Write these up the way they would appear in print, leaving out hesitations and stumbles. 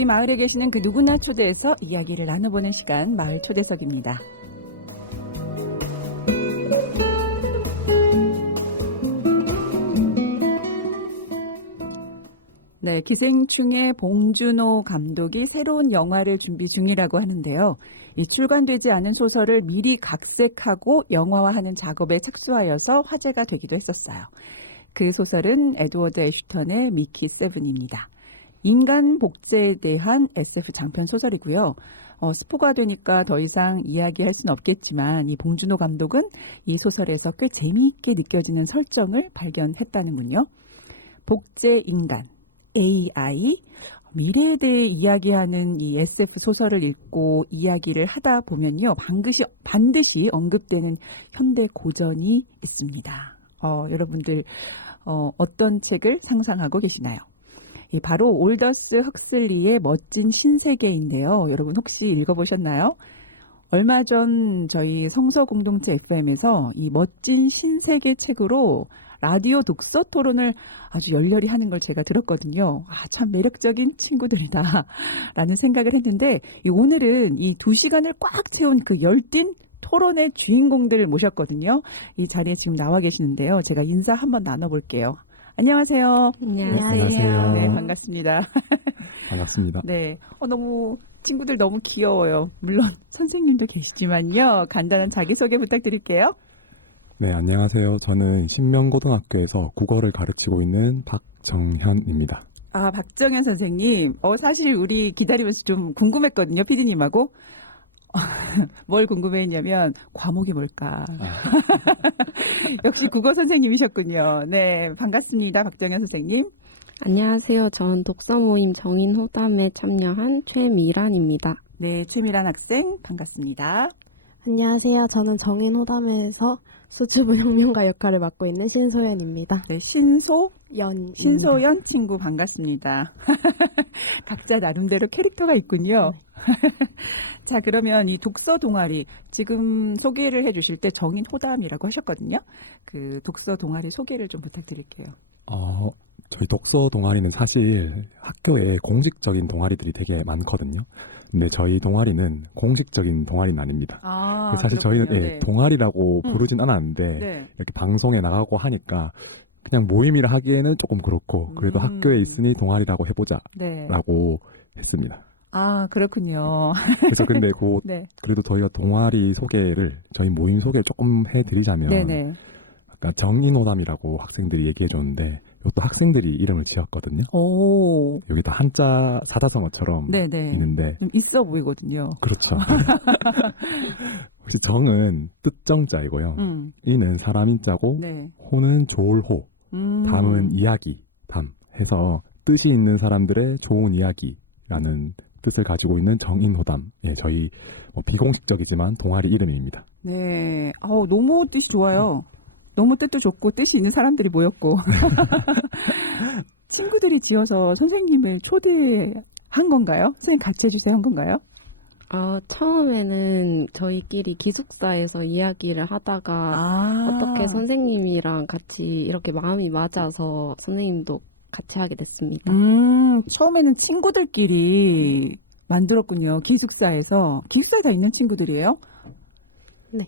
우리 마을에 계시는 그 누구나 초대해서 이야기를 나눠보는 시간, 마을 초대석입니다. 네, 기생충의 봉준호 감독이 새로운 영화를 준비 중이라고 하는데요. 이 출간되지 않은 소설을 미리 각색하고 영화화하는 작업에 착수하여서 화제가 되기도 했었어요. 그 소설은 에드워드 애슈턴의 미키 세븐입니다. 인간 복제에 대한 SF 장편 소설이고요. 스포가 되니까 더 이상 이야기할 수는 없겠지만 이 봉준호 감독은 이 소설에서 꽤 재미있게 느껴지는 설정을 발견했다는군요. 복제 인간, AI, 미래에 대해 이야기하는 이 SF 소설을 읽고 이야기를 하다 보면요. 반드시 언급되는 현대 고전이 있습니다. 여러분들 어떤 책을 상상하고 계시나요? 바로 올더스 헉슬리의 멋진 신세계인데요. 여러분 혹시 읽어보셨나요? 얼마 전 저희 성서 공동체 FM에서 이 멋진 신세계 책으로 라디오 독서 토론을 아주 열렬히 하는 걸 제가 들었거든요. 참 매력적인 친구들이다 라는 생각을 했는데 오늘은 이 2시간을 꽉 채운 그 열띤 토론의 주인공들을 모셨거든요. 이 자리에 지금 나와 계시는데요. 제가 인사 한번 나눠볼게요. 안녕하세요. 안녕하세요. 네, 반갑습니다. 반갑습니다. 네, 친구들 너무 귀여워요. 물론 선생님도 계시지만요. 간단한 자기소개 부탁드릴게요. 네, 안녕하세요. 저는 신명고등학교에서 국어를 가르치고 있는 박정현입니다. 박정현 선생님. 사실 우리 기다리면서 좀 궁금했거든요. 피디님하고. 뭘 궁금했냐면 과목이 뭘까. 역시 국어 선생님이셨군요. 네, 반갑습니다. 박정현 선생님. 안녕하세요. 전 독서 모임 정인 호담에 참여한 최미란입니다. 네, 최미란 학생 반갑습니다. 안녕하세요. 저는 정인 호담에서 수주부 혁명가 역할을 맡고 있는 신소연입니다. 네, 신소연 친구 반갑습니다. 각자 나름대로 캐릭터가 있군요. 자, 그러면 이 독서 동아리 지금 소개를 해주실 때 정인 호담이라고 하셨거든요. 그 독서 동아리 소개를 좀 부탁드릴게요. 저희 독서 동아리는 사실 학교에 공식적인 동아리들이 되게 많거든요. 근데 저희 동아리는 공식적인 동아리는 아닙니다. 사실 그렇군요. 저희는 네. 동아리라고 부르진 않았는데 네. 이렇게 방송에 나가고 하니까 그냥 모임이라 하기에는 조금 그렇고 그래도 학교에 있으니 동아리라고 해보자 네. 라고 했습니다. 그렇군요. 그래서 근데 네. 그래도 저희가 동아리 소개를 저희 모임 소개를 조금 해드리자면 네네. 아까 정인호담이라고 학생들이 얘기해 줬는데 이것도 학생들이 이름을 지었거든요. 오. 여기 다 한자 사자성어처럼 네네. 있는데 좀 있어 보이거든요. 그렇죠. 혹시 정은 뜻정자이고요. 이는 사람 인자고 네. 호는 좋을호, 담은 이야기, 담 해서 뜻이 있는 사람들의 좋은 이야기라는 뜻을 가지고 있는 정인호담. 예, 저희 비공식적이지만 동아리 이름입니다. 네. 너무 뜻이 좋아요. 너무 뜻도 좋고 뜻이 있는 사람들이 모였고 친구들이 지어서 선생님을 초대한 건가요? 선생님 같이 해주세요 한 건가요? 처음에는 저희끼리 기숙사에서 이야기를 하다가 어떻게 선생님이랑 같이 이렇게 마음이 맞아서 선생님도 같이 하게 됐습니다. 처음에는 친구들끼리 만들었군요. 기숙사에서. 기숙사에 다 있는 친구들이에요? 네.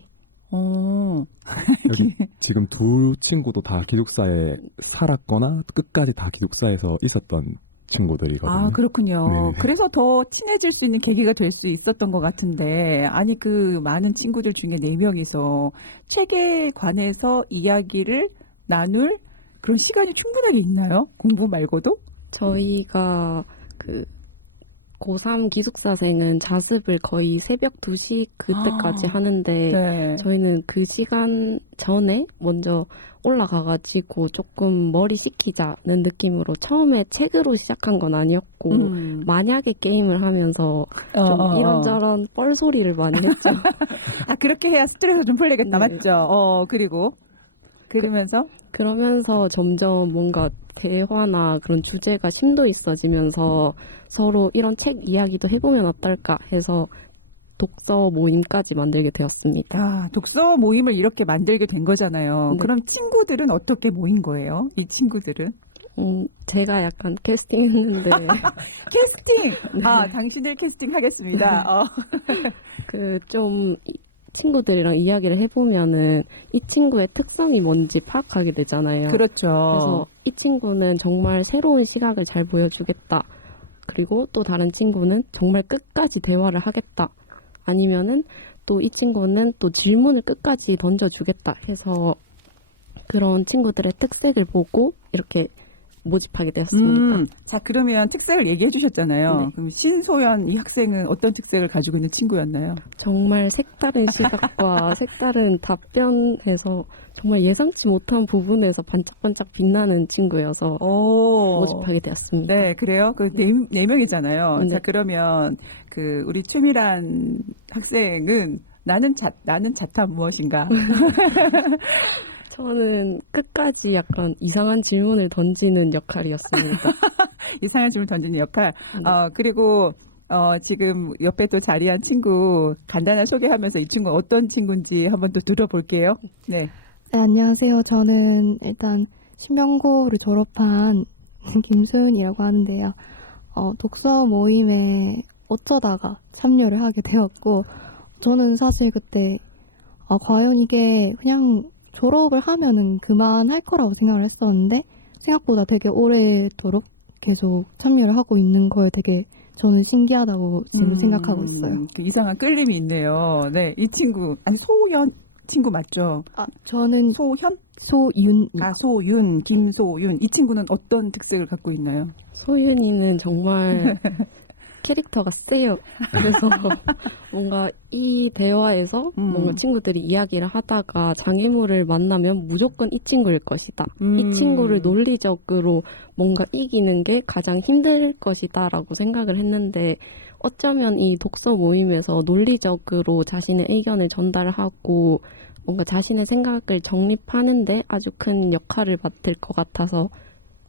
여기 지금 두 친구도 다 기숙사에 살았거나 끝까지 다 기숙사에서 있었던 친구들이거든요. 그렇군요. 네네. 그래서 더 친해질 수 있는 계기가 될 수 있었던 것 같은데, 아니, 그 많은 친구들 중에 4명이서 책에 관해서 이야기를 나눌 그런 시간이 충분하게 있나요? 공부 말고도? 저희가 고3 기숙사생은 자습을 거의 새벽 2시 그때까지 하는데 네. 저희는 그 시간 전에 먼저 올라가가지고 조금 머리 식히자는 느낌으로 처음에 책으로 시작한 건 아니었고 만약에 게임을 하면서 좀 이런저런 뻘소리를 많이 했죠. 그렇게 해야 스트레스 좀 풀리겠다. 네. 맞죠? 그리고 그러면서 점점 뭔가 대화나 그런 주제가 심도 있어지면서 서로 이런 책 이야기도 해보면 어떨까 해서 독서 모임까지 만들게 되었습니다. 독서 모임을 이렇게 만들게 된 거잖아요. 네. 그럼 친구들은 어떻게 모인 거예요? 이 친구들은? 제가 약간 캐스팅했는데 캐스팅! 네. 아, 당신을 캐스팅하겠습니다. 그 좀 친구들이랑 이야기를 해보면은 이 친구의 특성이 뭔지 파악하게 되잖아요. 그렇죠. 그래서 이 친구는 정말 새로운 시각을 잘 보여주겠다. 그리고 또 다른 친구는 정말 끝까지 대화를 하겠다. 아니면은 또 이 친구는 또 질문을 끝까지 던져주겠다 해서 그런 친구들의 특색을 보고 이렇게 모집하게 되었습니다. 자, 그러면 특색을 얘기해 주셨잖아요. 네. 그럼 신소연 이 학생은 어떤 특색을 가지고 있는 친구였나요? 정말 색다른 시각과 색다른 답변에서 정말 예상치 못한 부분에서 반짝반짝 빛나는 친구여서 모집하게 되었습니다. 네, 그래요? 그 네 명이잖아요. 네. 자, 그러면 그 우리 최미란 학생은 나는 자타 무엇인가? 저는 끝까지 약간 이상한 질문을 던지는 역할이었습니다. 이상한 질문 던지는 역할. 네. 그리고 지금 옆에 또 자리한 친구 간단한 소개하면서 이 친구 어떤 친구인지 한번 또 들어볼게요. 네. 네, 안녕하세요. 저는 일단 신명고를 졸업한 김소윤이라고 하는데요. 독서 모임에 어쩌다가 참여를 하게 되었고, 저는 사실 그때 과연 이게 그냥 졸업을 하면은 그만할 거라고 생각을 했었는데, 생각보다 되게 오래도록 계속 참여를 하고 있는 거에 되게 저는 신기하다고 지금 생각하고 있어요. 그 이상한 끌림이 있네요. 네, 이 친구 아니 소연 친구 맞죠? 저는 소현? 소윤. 소윤, 김소윤. 이 친구는 어떤 특색을 갖고 있나요? 소윤이는 정말 캐릭터가 세요. 그래서 뭔가 이 대화에서 뭔가 친구들이 이야기를 하다가 장애물을 만나면 무조건 이 친구일 것이다. 이 친구를 논리적으로 뭔가 이기는 게 가장 힘들 것이다라고 생각을 했는데 어쩌면 이 독서 모임에서 논리적으로 자신의 의견을 전달하고 뭔가 자신의 생각을 정립하는데 아주 큰 역할을 맡을 것 같아서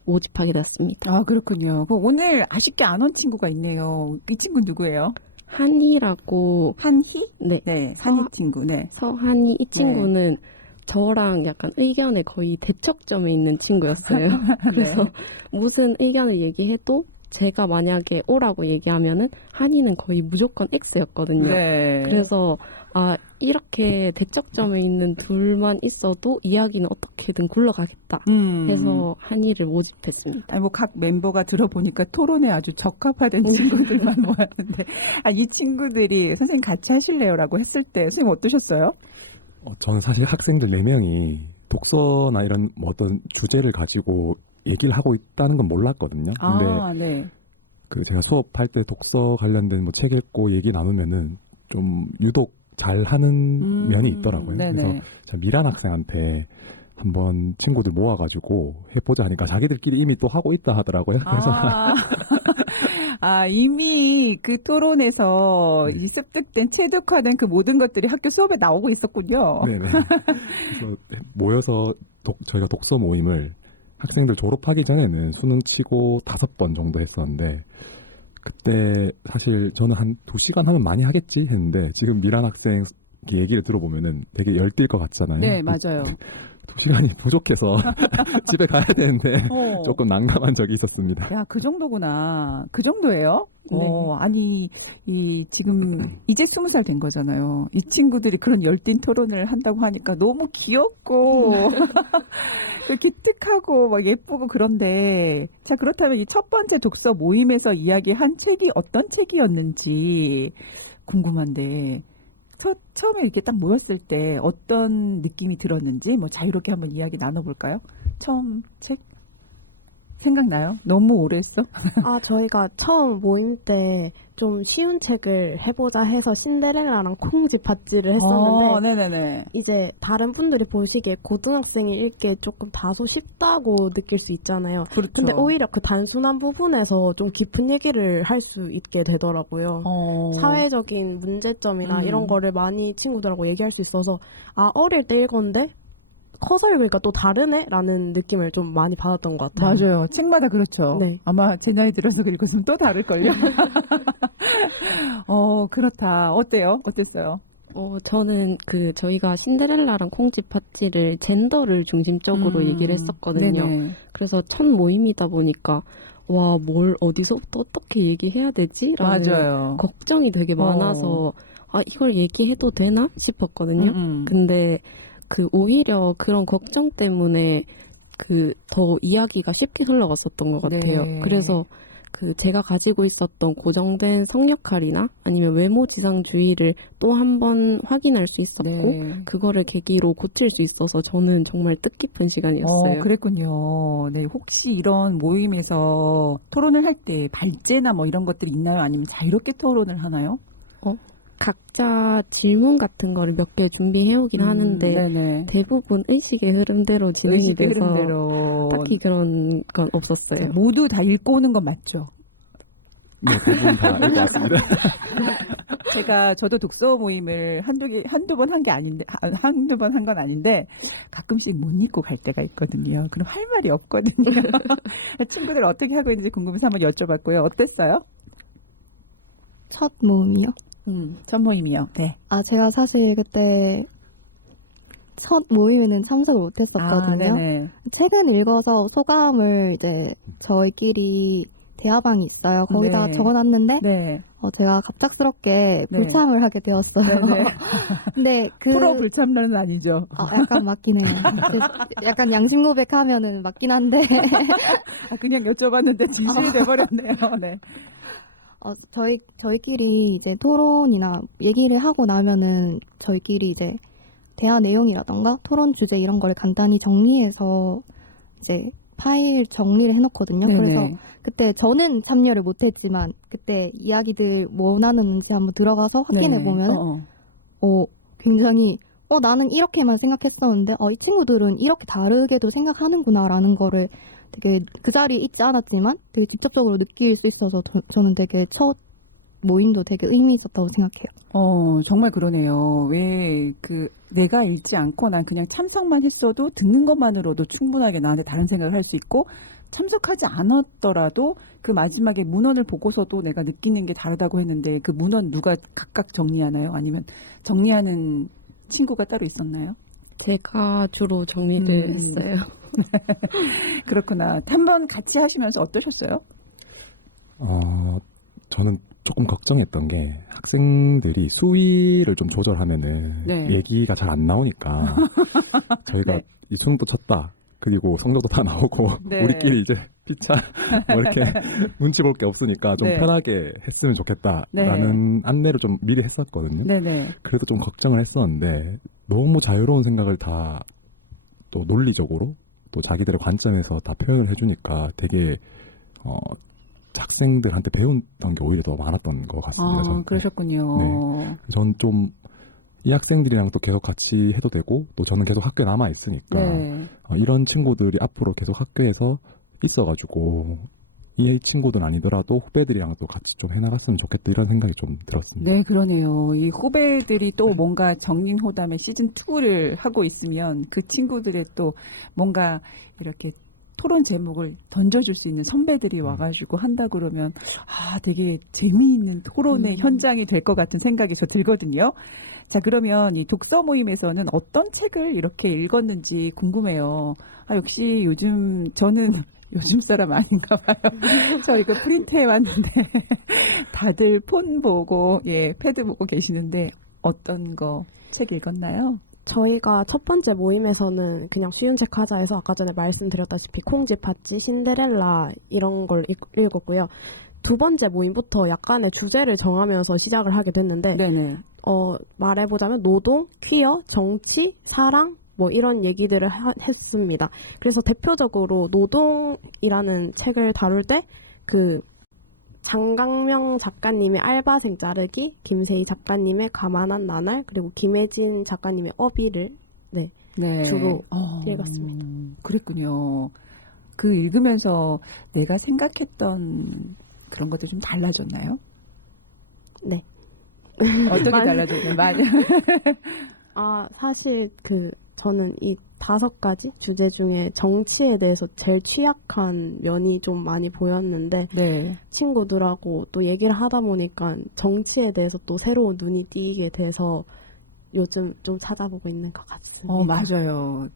모집하게 됐습니다. 아, 그렇군요. 그럼 오늘 아쉽게 안 온 친구가 있네요. 이 친구 누구예요? 한희라고. 한희? 네. 네, 한희 친구. 네. 서한희. 이 친구는 저랑 약간 의견에 거의 대척점에 있는 친구였어요. 그래서 무슨 의견을 얘기해도 제가 만약에 O라고 얘기하면은 한이는 거의 무조건 X였거든요. 네. 그래서 이렇게 대척점에 있는 둘만 있어도 이야기는 어떻게든 굴러가겠다 해서 한이를 모집했습니다. 아니, 뭐 각 멤버가 들어보니까 토론에 아주 적합화된 친구들만 모았는데, 이 친구들이 선생님 같이 하실래요라고 했을 때 선생님 어떠셨어요? 저는 사실 학생들 4명이 독서나 이런 뭐 어떤 주제를 가지고 얘기를 하고 있다는 건 몰랐거든요. 근데 네. 그 제가 수업할 때 독서 관련된 뭐 책 읽고 얘기 나누면은 좀 유독 잘하는 면이 있더라고요. 네네. 그래서 제가 미란 학생한테 한번 친구들 모아가지고 해보자 하니까 자기들끼리 이미 또 하고 있다 하더라고요. 그래서 이미 그 토론에서 이 습득된 체득화된 그 모든 것들이 학교 수업에 나오고 있었군요. 네네. 그래서 모여서 저희가 독서 모임을 학생들 졸업하기 전에는 수능 치고 5번 정도 했었는데 그때 사실 저는 한 2시간 하면 많이 하겠지 했는데 지금 미란 학생 얘기를 들어보면은 되게 열뛸 것 같잖아요. 네, 맞아요. 2시간이 부족해서 집에 가야 되는데 조금 난감한 적이 있었습니다. 야, 그 정도구나. 그 정도예요? 네. 아니, 지금 이제 20살 된 거잖아요. 이 친구들이 그런 열띤 토론을 한다고 하니까 너무 귀엽고 기특하고 막 예쁘고 그런데 자, 그렇다면 이 첫 번째 독서 모임에서 이야기한 책이 어떤 책이었는지 궁금한데 처음에 이렇게 딱 모였을 때 어떤 느낌이 들었는지 뭐 자유롭게 한번 이야기 나눠볼까요? 처음 책? 생각나요? 너무 오래 했어? 저희가 처음 모임 때 좀 쉬운 책을 해보자 해서 신데렐라랑 콩쥐 팥쥐를 했었는데 네네네. 이제 다른 분들이 보시기에 고등학생이 읽기에 조금 다소 쉽다고 느낄 수 있잖아요. 그렇죠. 근데 오히려 그 단순한 부분에서 좀 깊은 얘기를 할 수 있게 되더라고요. 사회적인 문제점이나 이런 거를 많이 친구들하고 얘기할 수 있어서 어릴 때 읽었는데 커서 읽으니까 또 다르네? 라는 느낌을 좀 많이 받았던 것 같아요. 맞아요. 책마다 그렇죠. 네. 아마 제 나이 들어서 읽었으면 또 다를걸요. 그렇다. 어때요? 어땠어요? 저는 저희가 신데렐라랑 콩쥐 팥쥐를 젠더를 중심적으로 얘기를 했었거든요. 네네. 그래서 첫 모임이다 보니까 와, 뭘 어디서부터 어떻게 얘기해야 되지? 라는 맞아요. 걱정이 되게 많아서 아, 이걸 얘기해도 되나 싶었거든요. 근데 오히려 그런 걱정 때문에 더 이야기가 쉽게 흘러갔었던 것 같아요. 네. 그래서 제가 가지고 있었던 고정된 성역할이나 아니면 외모지상주의를 또 한 번 확인할 수 있었고 네. 그거를 계기로 고칠 수 있어서 저는 정말 뜻깊은 시간이었어요. 그랬군요. 네, 혹시 이런 모임에서 토론을 할 때 발제나 뭐 이런 것들이 있나요? 아니면 자유롭게 토론을 하나요? 각자 질문 같은 거를 몇 개 준비해오긴 하는데 네네. 대부분 의식의 흐름대로 진행이 의식의 돼서 흐름대로 딱히 그런 건 없었어요. 모두 다 읽고 오는 건 맞죠? 네, 대부분 다 읽어왔습니다. 저도 독서 모임을 한두 번 한 게 아닌데, 한두 번 한 건 아닌데, 가끔씩 못 읽고 갈 때가 있거든요. 그럼 할 말이 없거든요. 친구들 어떻게 하고 있는지 궁금해서 한번 여쭤봤고요. 어땠어요? 첫 모임이요? 첫 모임이요. 네. 제가 사실 그때 첫 모임에는 참석을 못했었거든요. 네네. 책은 읽어서 소감을 이제 저희끼리 대화방이 있어요. 거기다 네. 적어놨는데 네. 제가 갑작스럽게 네. 불참을 하게 되었어요. 네네. 근데 프로 불참론은 아니죠. 약간 맞긴 해요. 약간 양심 고백하면은 맞긴 한데 그냥 여쭤봤는데 진실이 돼버렸네요. 네. 저희끼리 이제 토론이나 얘기를 하고 나면은 저희끼리 이제 대화 내용이라던가 토론 주제 이런 걸 간단히 정리해서 이제 파일 정리를 해놓거든요. 네네. 그래서 그때 저는 참여를 못했지만 그때 이야기들 뭐 나누는지 한번 들어가서 확인해 보면 굉장히 나는 이렇게만 생각했었는데 이 친구들은 이렇게 다르게도 생각하는구나라는 거를 되게 그 자리에 있지 않았지만 되게 직접적으로 느낄 수 있어서 저는 되게 첫 모임도 되게 의미 있었다고 생각해요. 정말 그러네요. 왜 내가 읽지 않고 난 그냥 참석만 했어도 듣는 것만으로도 충분하게 나한테 다른 생각을 할 수 있고 참석하지 않았더라도 그 마지막에 문헌을 보고서도 내가 느끼는 게 다르다고 했는데 그 문헌 누가 각각 정리하나요? 아니면 정리하는 친구가 따로 있었나요? 제가 주로 정리를 했어요. 그렇구나. 한번 같이 하시면서 어떠셨어요? 저는 조금 걱정했던 게 학생들이 수위를 좀 조절하면은 네. 얘기가 잘 안 나오니까 저희가 네. 이 수능도 쳤다. 그리고 성적도 다 나오고 네. 우리끼리 이제 피차 뭐 이렇게 눈치 볼 게 없으니까 좀 네. 편하게 했으면 좋겠다라는 안내를 좀 미리 했었거든요. 네네. 그래서 좀 걱정을 했었는데 너무 자유로운 생각을 다 또 논리적으로 또 자기들의 관점에서 다 표현을 해주니까 되게 학생들한테 배웠던 게 오히려 더 많았던 것 같습니다. 저는. 그러셨군요. 네. 전 좀 이 학생들이랑 또 계속 같이 해도 되고 또 저는 계속 학교에 남아 있으니까 네. 이런 친구들이 앞으로 계속 학교에서 있어가지고 이 친구들 아니더라도 후배들이랑 또 같이 좀 해나갔으면 좋겠다 이런 생각이 좀 들었습니다. 네, 그러네요. 이 후배들이 또 뭔가 정린호담의 시즌2를 하고 있으면 그 친구들의 또 뭔가 이렇게 토론 제목을 던져줄 수 있는 선배들이 와가지고 한다 그러면 되게 재미있는 토론의 현장이 될 것 같은 생각이 저 들거든요. 자, 그러면 이 독서 모임에서는 어떤 책을 이렇게 읽었는지 궁금해요. 역시 저는 요즘 사람 아닌가 봐요. 저 이거 프린트해 왔는데 다들 폰 보고 패드 보고 계시는데 어떤 거 책 읽었나요? 저희가 첫 번째 모임에서는 그냥 쉬운 책 하자 해서 아까 전에 말씀드렸다시피 콩쥐, 팥쥐, 신데렐라 이런 걸 읽었고요. 두 번째 모임부터 약간의 주제를 정하면서 시작을 하게 됐는데 네네. 말해보자면 노동, 퀴어, 정치, 사랑 뭐 이런 얘기들을 했습니다. 그래서 대표적으로 노동이라는 책을 다룰 때 장강명 작가님의 알바생 자르기, 김세희 작가님의 가만한 나날, 그리고 김혜진 작가님의 어비를 네. 주로 읽었습니다. 그랬군요. 읽으면서 내가 생각했던 그런 것도 좀 달라졌나요? 네. 어떻게 달라졌나요? 많이. 사실 저는 이 5가지 주제 중에 정치에 대해서 제일 취약한 면이 좀 많이 보였는데 네. 친구들하고 또 얘기를 하다 보니까 정치에 대해서 또 새로운 눈이 띄게 돼서 요즘 좀 찾아보고 있는 것 같습니다. 맞아요.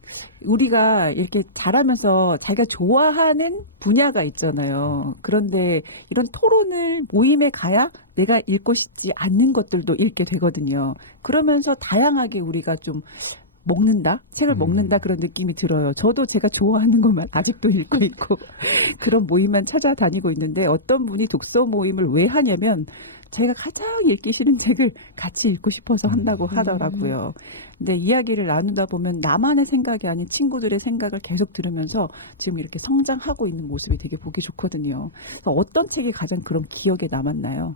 우리가 이렇게 잘하면서 자기가 좋아하는 분야가 있잖아요. 그런데 이런 토론을 모임에 가야 내가 읽고 싶지 않는 것들도 읽게 되거든요. 그러면서 다양하게 우리가 좀 먹는다? 책을 먹는다 그런 느낌이 들어요. 저도 제가 좋아하는 것만 아직도 읽고 있고 그런 모임만 찾아다니고 있는데 어떤 분이 독서 모임을 왜 하냐면 제가 가장 읽기 싫은 책을 같이 읽고 싶어서 한다고 하더라고요. 근데 이야기를 나누다 보면 나만의 생각이 아닌 친구들의 생각을 계속 들으면서 지금 이렇게 성장하고 있는 모습이 되게 보기 좋거든요. 그래서 어떤 책이 가장 그럼 기억에 남았나요?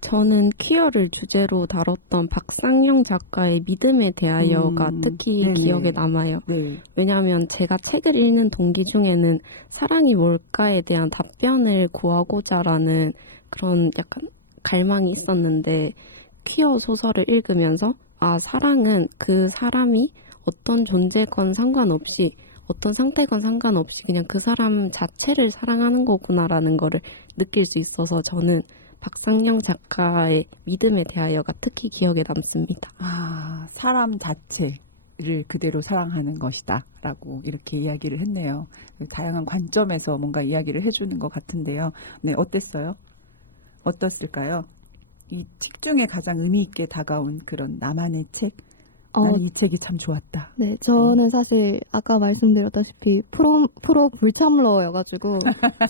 저는 퀴어를 주제로 다뤘던 박상영 작가의 믿음에 대하여가 특히 네네. 기억에 남아요. 네. 왜냐하면 제가 책을 읽는 동기 중에는 사랑이 뭘까에 대한 답변을 구하고자라는 그런 약간 갈망이 있었는데 퀴어 소설을 읽으면서 사랑은 그 사람이 어떤 존재건 상관없이 어떤 상태건 상관없이 그냥 그 사람 자체를 사랑하는 거구나라는 거를 느낄 수 있어서 저는 박상영 작가의 믿음에 대하여가 특히 기억에 남습니다. 사람 자체를 그대로 사랑하는 것이다 라고 이렇게 이야기를 했네요. 다양한 관점에서 뭔가 이야기를 해주는 것 같은데요. 네, 어땠어요? 어떻을까요? 이 책 중에 가장 의미 있게 다가온 그런 나만의 책? 나는 이 책이 참 좋았다. 네, 저는 사실 아까 말씀드렸다시피 프로 불참러여가지고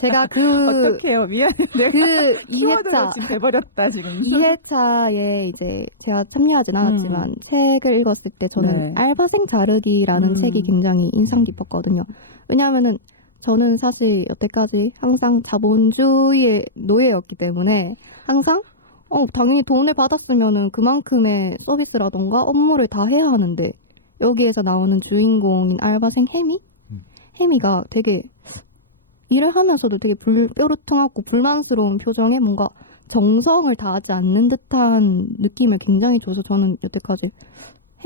제가 어떡해요. 미안해. 그 키워드로 지금 돼버렸다 지금. 2회차에 이제 제가 참여하진 않았지만 책을 읽었을 때 저는 네. 알바생 자르기라는 책이 굉장히 인상 깊었거든요. 왜냐하면은 저는 사실 여태까지 항상 자본주의의 노예였기 때문에 항상 당연히 돈을 받았으면은 그만큼의 서비스라던가 업무를 다 해야 하는데 여기에서 나오는 주인공인 알바생 혜미가 되게 일을 하면서도 되게 뾰루퉁하고 불만스러운 표정에 뭔가 정성을 다하지 않는 듯한 느낌을 굉장히 줘서 저는 여태까지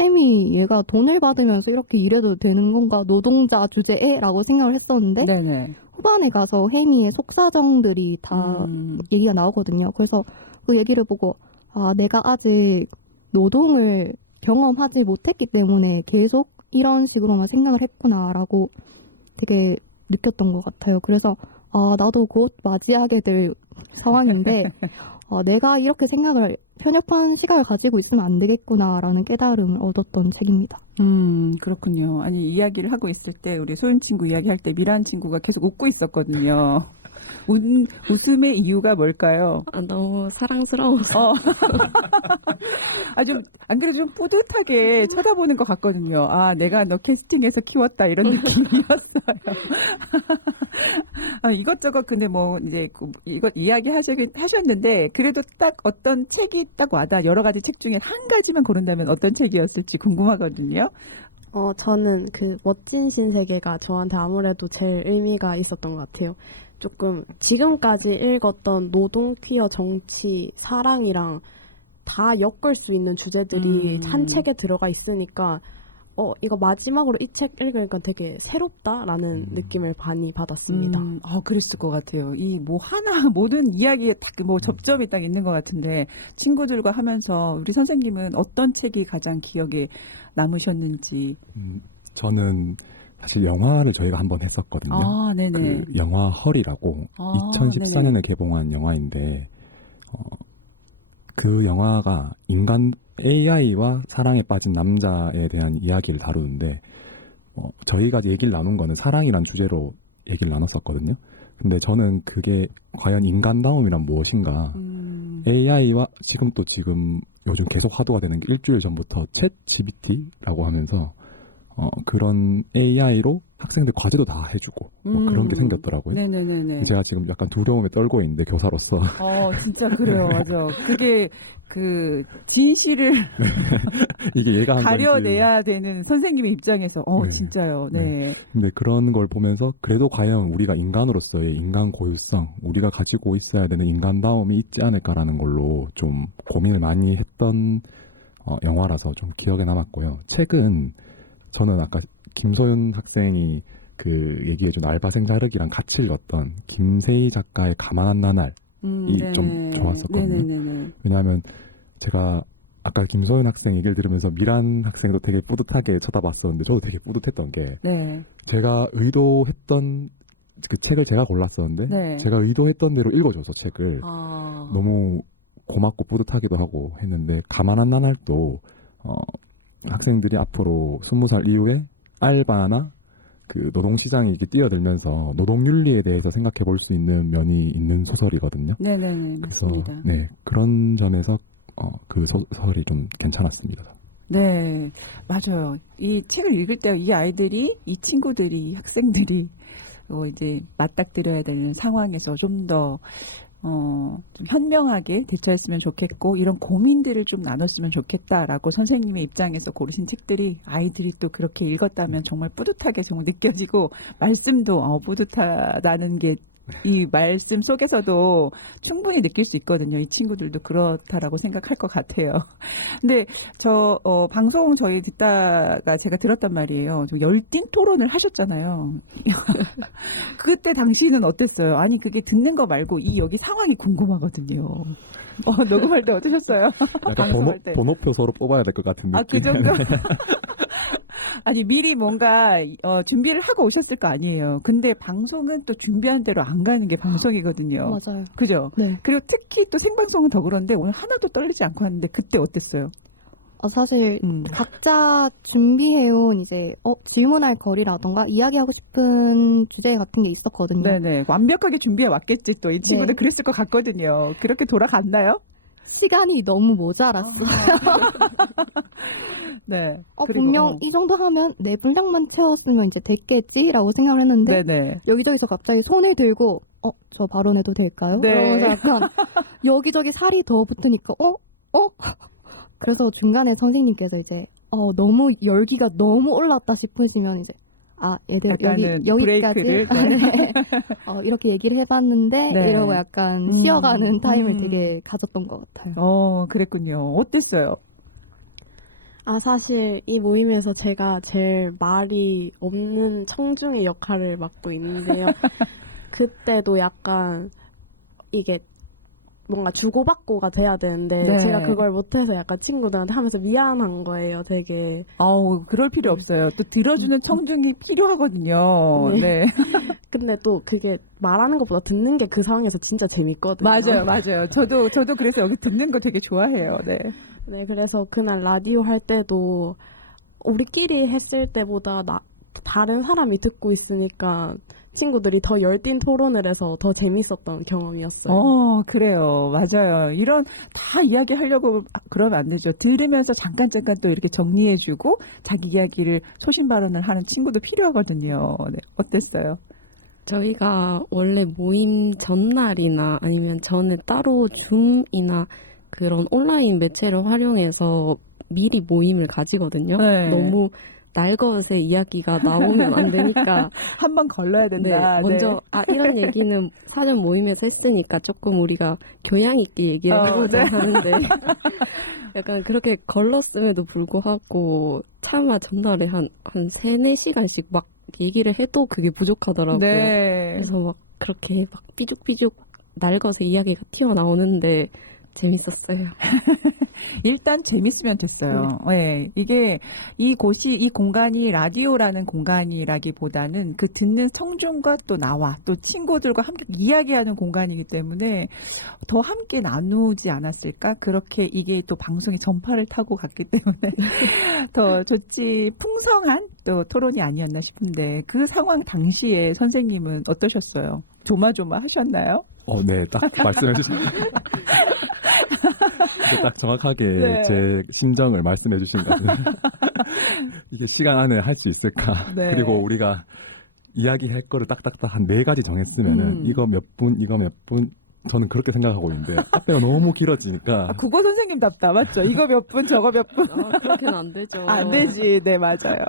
혜미 얘가 돈을 받으면서 이렇게 일해도 되는 건가 노동자 주제에라고 생각을 했었는데 네네. 후반에 가서 혜미의 속사정들이 다 얘기가 나오거든요. 그래서 그 얘기를 보고 내가 아직 노동을 경험하지 못했기 때문에 계속 이런 식으로만 생각을 했구나라고 되게 느꼈던 것 같아요. 그래서 나도 곧 맞이하게 될 상황인데 내가 이렇게 편협한 시각을 가지고 있으면 안 되겠구나라는 깨달음을 얻었던 책입니다. 그렇군요. 아니 이야기를 하고 있을 때 우리 소윤 친구 이야기할 때 미란 친구가 계속 웃고 있었거든요. 웃음의 이유가 뭘까요? 너무 사랑스러워서. 좀, 안 그래도 좀 뿌듯하게 쳐다보는 것 같거든요. 내가 너 캐스팅해서 키웠다, 이런 느낌이었어요. 이것저것, 근데 뭐, 이제, 이것 이야기 하셨는데, 그래도 딱 어떤 책이 딱 와닿아, 여러 가지 책 중에 한 가지만 고른다면 어떤 책이었을지 궁금하거든요. 저는 그 멋진 신세계가 저한테 아무래도 제일 의미가 있었던 것 같아요. 조금 지금까지 읽었던 노동, 퀴어, 정치, 사랑이랑 다 엮을 수 있는 주제들이 한 책에 들어가 있으니까 이거 마지막으로 이 책 읽으니까 되게 새롭다라는 느낌을 많이 받았습니다. 그랬을 것 같아요. 이 뭐 하나 모든 이야기에 딱 뭐 접점이 딱 있는 것 같은데 친구들과 하면서 우리 선생님은 어떤 책이 가장 기억에 남으셨는지. 저는 사실 영화를 저희가 한번 했었거든요. 네네. 그 영화 헐이라고 2014년에 네네. 개봉한 영화인데 그 영화가 인간 AI와 사랑에 빠진 남자에 대한 이야기를 다루는데 저희가 얘기를 나눈 거는 사랑이란 주제로 얘기를 나눴었거든요. 근데 저는 그게 과연 인간다움이란 무엇인가 AI와 지금 요즘 계속 화두가 되는 게 일주일 전부터 챗 GPT라고 하면서 그런 AI로 학생들 과제도 다 해주고 그런 게 생겼더라고요. 네네네. 제가 지금 약간 두려움에 떨고 있는데 교사로서. 진짜 그래요, 맞아. 그게 그 진실을 이게 얘가 한 가려내야 되는 선생님의 입장에서 네. 진짜요. 네. 근데 그런 걸 보면서 그래도 과연 우리가 인간으로서의 인간 고유성, 우리가 가지고 있어야 되는 인간다움이 있지 않을까라는 걸로 좀 고민을 많이 했던 영화라서 좀 기억에 남았고요. 책은 저는 아까 김소윤 학생이 그 얘기해준 알바생 자르기랑 같이 읽었던 김세희 작가의 가만한 나날이 좀 좋았었거든요. 네네네. 왜냐하면 제가 아까 김소연 학생 얘기를 들으면서 미란 학생도 되게 뿌듯하게 쳐다봤었는데 저도 되게 뿌듯했던 게 네. 제가 의도했던 그 책을 제가 골랐었는데 네. 제가 의도했던 대로 읽어줘서 책을 아. 너무 고맙고 뿌듯하기도 하고 했는데 가만 안 나날 또 학생들이 앞으로 20살 이후에 알바나 그 노동시장에 이렇게 뛰어들면서 노동윤리에 대해서 생각해 볼 수 있는 면이 있는 소설이거든요. 네네네. 그래서 맞습니다. 네 그런 점에서 그 소설이 좀 괜찮았습니다. 네, 맞아요. 이 책을 읽을 때 이 아이들이, 이 친구들이, 학생들이 이제 맞닥뜨려야 되는 상황에서 좀 더 좀 현명하게 대처했으면 좋겠고 이런 고민들을 좀 나눴으면 좋겠다라고 선생님의 입장에서 고르신 책들이 아이들이 또 그렇게 읽었다면 정말 뿌듯하게 정말 느껴지고 말씀도 뿌듯하다는 게 이 말씀 속에서도 충분히 느낄 수 있거든요. 이 친구들도 그렇다라고 생각할 것 같아요. 근데 방송 저희 듣다가 제가 들었단 말이에요. 좀 열띤 토론을 하셨잖아요. 그때 당시는 어땠어요? 아니 그게 듣는 거 말고 이 여기 상황이 궁금하거든요. 녹음할 때 어떠셨어요? 약간 방송할 때. 번호표 서로 뽑아야 될 것 같은 느낌. 그 정도? 아니 미리 뭔가 준비를 하고 오셨을 거 아니에요. 근데 방송은 또 준비한 대로 안 가는 게 방송이거든요. 맞아요. 그죠? 네. 그리고 특히 또 생방송은 더 그런데 오늘 하나도 떨리지 않고 왔는데 그때 어땠어요? 사실 각자 준비해온 이제 질문할 거리라던가 이야기하고 싶은 주제 같은 게 있었거든요. 네네. 완벽하게 준비해 왔겠지 또. 이 친구들 네. 그랬을 것 같거든요. 그렇게 돌아갔나요? 시간이 너무 모자랐어요. 네. 분명 이 정도 하면 내 분량만 채웠으면 이제 됐겠지라고 생각을 했는데 네네. 여기저기서 갑자기 손을 들고 저 발언해도 될까요? 네. 그러면서 약간 여기저기 살이 더 붙으니까 그래서 중간에 선생님께서 이제 너무 열기가 너무 올랐다 싶으시면 이제 얘들 약간은 여기까지 브레이크를, 네. 이렇게 얘기를 해봤는데 네. 이러고 약간 쉬어가는 타임을 되게 가졌던 것 같아요. 그랬군요. 어땠어요? 사실 이 모임에서 제가 제일 말이 없는 청중의 역할을 맡고 있는데요. 그때도 약간 이게 뭔가 주고받고가 돼야 되는데 네. 제가 그걸 못해서 약간 친구들한테 하면서 미안한 거예요, 되게. 그럴 필요 없어요. 또 들어주는 청중이 필요하거든요. 네. 근데 또 그게 말하는 것보다 듣는 게 그 상황에서 진짜 재밌거든요. 맞아요. 저도 그래서 여기 듣는 거 되게 좋아해요. 네. 네, 그래서 그날 라디오 할 때도 우리끼리 했을 때보다 다른 사람이 듣고 있으니까 친구들이 더 열띤 토론을 해서 더 재밌었던 경험이었어요. 그래요. 맞아요. 이런 다 이야기하려고 그러면 안 되죠. 들으면서 잠깐 또 이렇게 정리해주고 자기 이야기를 소신 발언을 하는 친구도 필요하거든요. 네. 어땠어요? 저희가 원래 모임 전날이나 아니면 전에 따로 줌이나 그런 온라인 매체를 활용해서 미리 모임을 가지거든요. 네. 너무 날것의 이야기가 나오면 안 되니까 한 번 걸러야 된다. 네, 먼저 이런 얘기는 사전 모임에서 했으니까 조금 우리가 교양 있게 얘기를 해보자 하는데 약간 그렇게 걸렀음에도 불구하고 차마 전날에 한 3-4시간씩 막 얘기를 해도 그게 부족하더라고요. 네. 그래서 막 그렇게 막 삐죽삐죽 날것의 이야기가 튀어나오는데 재밌었어요. 일단 재밌으면 됐어요. 네. 이게 이 공간이 라디오라는 공간이라기보다는 그 듣는 청중과 또 나와 또 친구들과 함께 이야기하는 공간이기 때문에 더 함께 나누지 않았을까? 그렇게 이게 또 방송의 전파를 타고 갔기 때문에 더 좋지 풍성한 또 토론이 아니었나 싶은데 그 상황 당시에 선생님은 어떠셨어요? 조마조마 하셨나요? 네, 딱 말씀해 주신 딱 정확하게 네. 제 심정을 말씀해 주신 것 같아요. 이게 시간 안에 할 수 있을까? 네. 그리고 우리가 이야기할 거를 딱딱딱 한 4가지 정했으면은 이거 몇 분, 이거 몇 분, 저는 그렇게 생각하고 있는데 앞에가 너무 길어지니까 국어 선생님답다. 맞죠? 이거 몇 분, 저거 몇 분. 그렇게는 안 되죠. 안 되지. 네, 맞아요.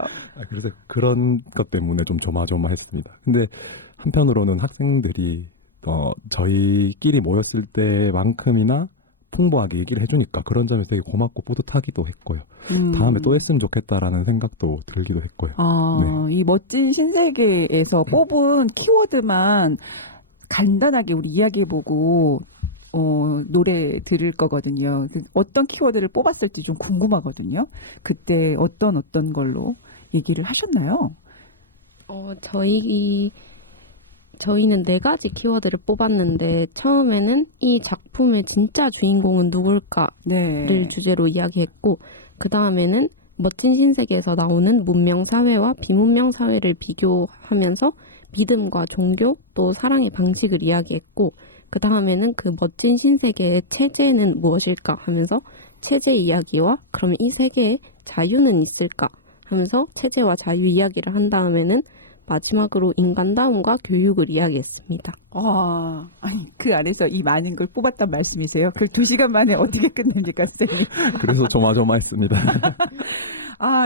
그래서 그런 것 때문에 좀 조마조마했습니다. 근데 한편으로는 학생들이 저희끼리 모였을 때만큼이나 풍부하게 얘기를 해주니까 그런 점에서 되게 고맙고 뿌듯하기도 했고요. 다음에 또 했으면 좋겠다라는 생각도 들기도 했고요. 네. 이 멋진 신세계에서 뽑은 키워드만 간단하게 우리 이야기해보고 노래 들을 거거든요. 어떤 키워드를 뽑았을지 좀 궁금하거든요. 그때 어떤 걸로 얘기를 하셨나요? 저희는 4가지 키워드를 뽑았는데 처음에는 이 작품의 진짜 주인공은 누굴까를 네. 주제로 이야기했고 그 다음에는 멋진 신세계에서 나오는 문명 사회와 비문명 사회를 비교하면서 믿음과 종교 또 사랑의 방식을 이야기했고 그 다음에는 그 멋진 신세계의 체제는 무엇일까 하면서 체제 이야기와 그러면 이 세계에 자유는 있을까 하면서 체제와 자유 이야기를 한 다음에는 마지막으로 인간다움과 교육을 이야기했습니다. 아니 그 안에서 이 많은 걸 뽑았단 말씀이세요? 그걸 2시간 만에 어떻게 끝냅니까, 선생님? 그래서 조마조마했습니다.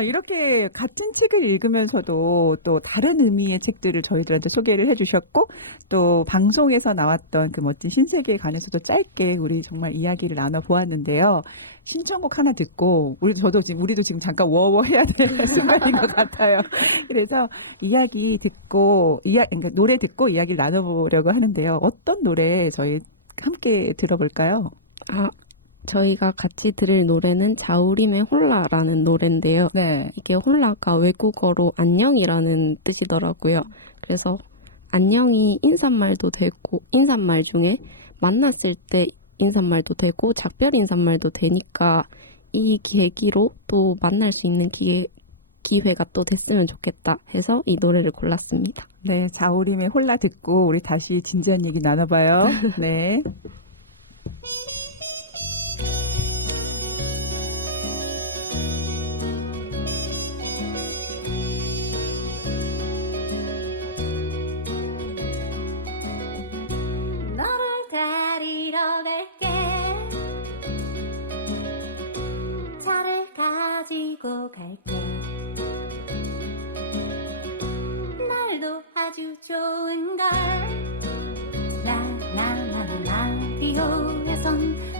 이렇게 같은 책을 읽으면서도 또 다른 의미의 책들을 저희들한테 소개를 해주셨고 또 방송에서 나왔던 그 멋진 신세계에 관해서도 짧게 우리 정말 이야기를 나눠보았는데요. 신청곡 하나 듣고 우리도 지금 잠깐 워워 해야 될 순간인 것 같아요. 그래서 이야기 듣고 그러니까 노래 듣고 이야기를 나눠보려고 하는데요. 어떤 노래 저희 함께 들어볼까요? 저희가 같이 들을 노래는 자우림의 홀라라는 노래인데요. 네. 이게 홀라가 외국어로 안녕이라는 뜻이더라고요. 그래서 안녕이 인사말도 되고 인사말 중에 만났을 때 인사말도 되고 작별 인사말도 되니까 이 계기로 또 만날 수 있는 기회가 또 됐으면 좋겠다 해서 이 노래를 골랐습니다. 네, 자우림의 홀라 듣고 우리 다시 진지한 얘기 나눠봐요. 네. 너를 데리러 갈게 차를 가지고 갈게 날도 아주 좋은걸 라라라라 라디오에선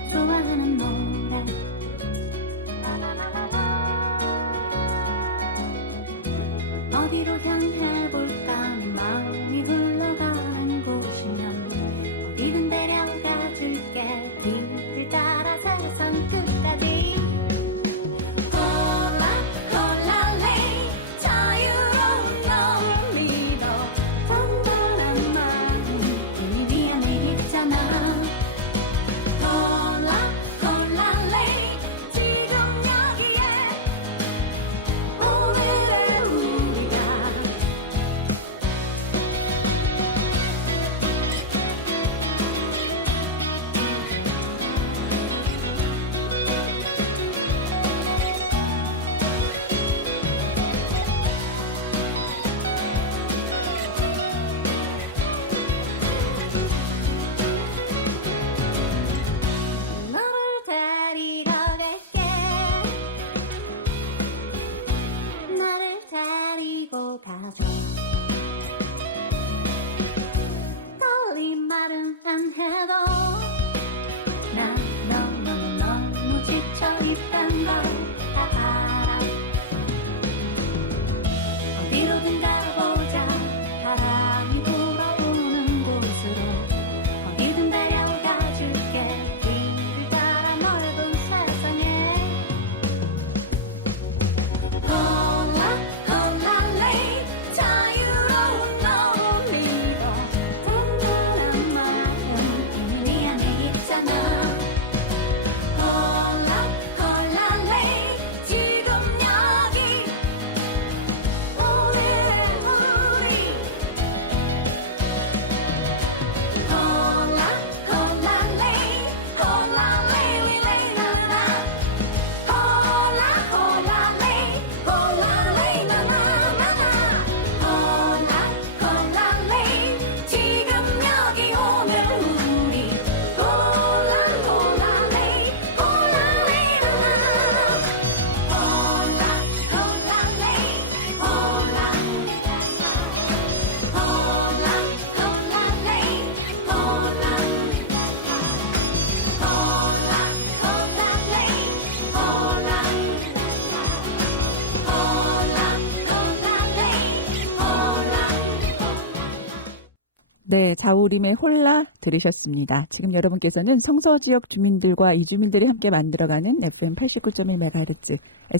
네, 자우림의 홀라 들으셨습니다. 지금 여러분께서는 성서지역 주민들과 이주민들이 함께 만들어가는 FM 89.1MHz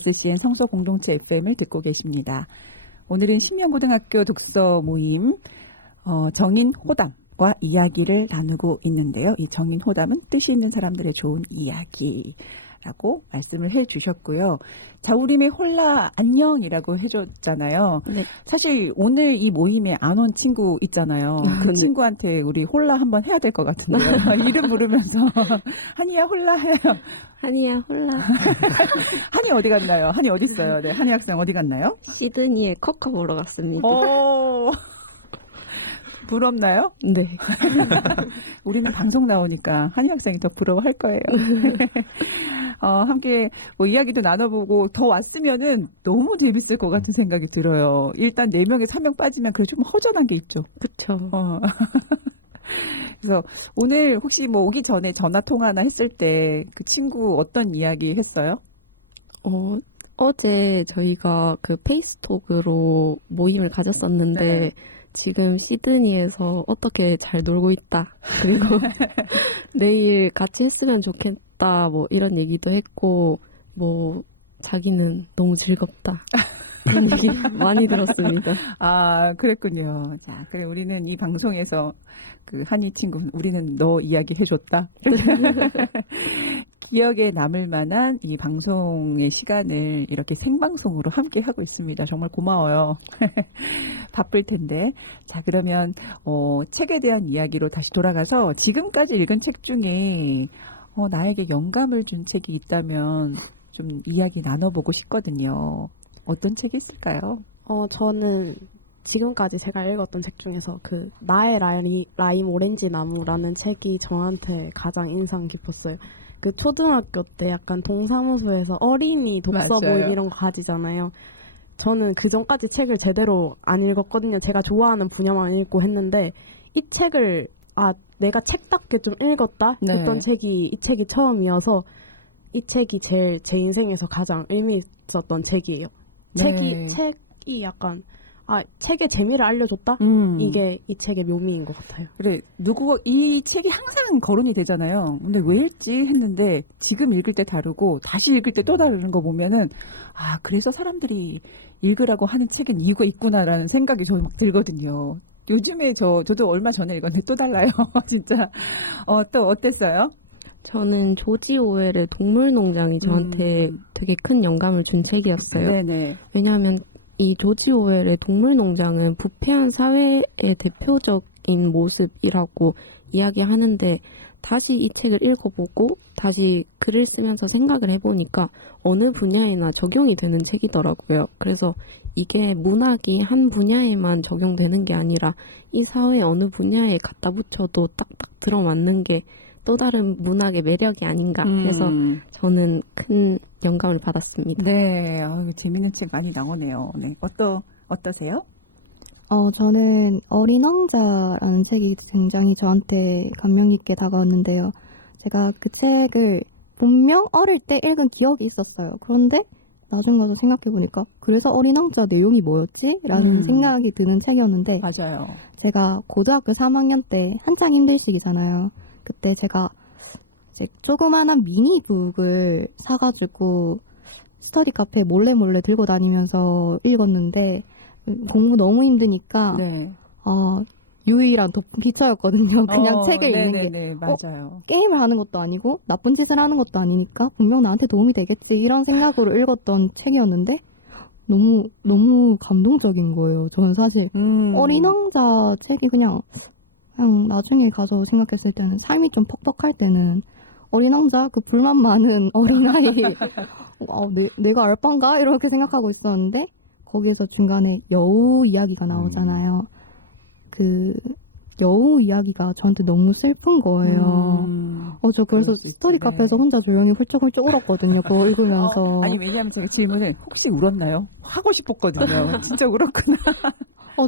SCN 성서 공동체 FM을 듣고 계십니다. 오늘은 신명고등학교 독서 모임 정인 호담과 이야기를 나누고 있는데요. 이 정인 호담은 뜻이 있는 사람들의 좋은 이야기라고 말씀을 해주셨고요. 자우림의 홀라 안녕이라고 해줬잖아요. 네. 사실 오늘 이 모임에 안 온 친구 있잖아요. 그 네. 친구한테 우리 홀라 한번 해야 될 것 같은데요. 이름 부르면서 한이야 홀라 해요. 한이야 홀라. 한이 어디 갔나요? 한이 어디 있어요? 네, 한이 학생 어디 갔나요? 시드니에 커커 보러 갔습니다. 오, 부럽나요? 네. 우리는 방송 나오니까 한이 학생이 더 부러워할 거예요. 함께 뭐 이야기도 나눠보고 더 왔으면은 너무 재밌을 것 같은 생각이 들어요. 일단 4명에 3명 빠지면 그래 좀 허전한 게 있죠. 그쵸. 그래서 오늘 혹시 뭐 오기 전에 전화 통화나 했을 때 그 친구 어떤 이야기 했어요? 어제 저희가 그 페이스톡으로 모임을 가졌었는데 네. 지금 시드니에서 어떻게 잘 놀고 있다. 그리고 내일 같이 했으면 좋겠다. 뭐 이런 얘기도 했고 뭐 자기는 너무 즐겁다. 그런 얘기 많이 들었습니다. 아, 그랬군요. 자, 그래 우리는 이 방송에서 그 한이 친구 우리는 너 이야기 해줬다. 기억에 남을 만한 이 방송의 시간을 이렇게 생방송으로 함께 하고 있습니다. 정말 고마워요. 바쁠 텐데. 자, 그러면 책에 대한 이야기로 다시 돌아가서 지금까지 읽은 책 중에 나에게 영감을 준 책이 있다면 좀 이야기 나눠보고 싶거든요. 어떤 책이 있을까요? 저는 지금까지 제가 읽었던 책 중에서 그 나의 라임 오렌지 나무라는 책이 저한테 가장 인상 깊었어요. 그 초등학교 때 약간 동사무소에서 어린이 독서 맞아요. 모임 이런 거 가지잖아요. 저는 그 전까지 책을 제대로 안 읽었거든요. 제가 좋아하는 분야만 읽고 했는데 이 책을 내가 책답게 좀 읽었다 네. 했던 책이 이 책이 처음이어서 이 책이 제일 제 인생에서 가장 의미 있었던 책이에요. 네. 책이 약간 책의 재미를 알려줬다? 이게 이 책의 묘미인 것 같아요. 그래, 이 책이 항상 거론이 되잖아요. 근데 왜 읽지 했는데 지금 읽을 때 다르고 다시 읽을 때 또 다르는 거 보면은 그래서 사람들이 읽으라고 하는 책엔 이유가 있구나라는 생각이 저는 막 들거든요. 요즘에 저도 얼마 전에 읽었는데 또 달라요. 진짜. 또 어땠어요? 저는 조지 오웰의 동물농장이 저한테 되게 큰 영감을 준 책이었어요. 네네. 왜냐하면 이 조지 오웰의 동물농장은 부패한 사회의 대표적인 모습이라고 이야기하는데 다시 이 책을 읽어보고 다시 글을 쓰면서 생각을 해보니까 어느 분야에나 적용이 되는 책이더라고요. 그래서 이게 문학이 한 분야에만 적용되는 게 아니라 이 사회 어느 분야에 갖다 붙여도 딱딱 들어맞는 게 또 다른 문학의 매력이 아닌가 해서 저는 큰 영감을 받았습니다. 네, 재밌는 책 많이 나오네요. 네, 어떠세요? 저는 어린 왕자라는 책이 굉장히 저한테 감명 깊게 다가왔는데요. 제가 그 책을 분명 어릴 때 읽은 기억이 있었어요. 그런데 나중 가서 생각해보니까 그래서 어린 왕자 내용이 뭐였지? 라는 생각이 드는 책이었는데 맞아요. 제가 고등학교 3학년 때 한창 힘들 시기잖아요. 그때 제가 이제 조그마한 미니북을 사가지고 스터디 카페 몰래 들고 다니면서 읽었는데 공부 너무 힘드니까 네. 유일한 피처였거든요. 그냥 책을 읽는 게. 네네네, 맞아요. 게임을 하는 것도 아니고 나쁜 짓을 하는 것도 아니니까 분명 나한테 도움이 되겠지 이런 생각으로 읽었던 책이었는데 너무 감동적인 거예요. 저는 사실 어린 왕자 책이 그냥 나중에 가서 생각했을 때는 삶이 좀 퍽퍽할 때는 어린 왕자 그 불만 많은 어린아이 내가 알바인가 이렇게 생각하고 있었는데 거기에서 중간에 여우 이야기가 나오잖아요. 그 여우 이야기가 저한테 너무 슬픈 거예요. 저 그래서 스터디 카페에서 혼자 조용히 훌쩍훌쩍 울었거든요. 그거 읽으면서. 아니 왜냐하면 제가 질문을 혹시 울었나요? 하고 싶었거든요. 진짜 울었구나.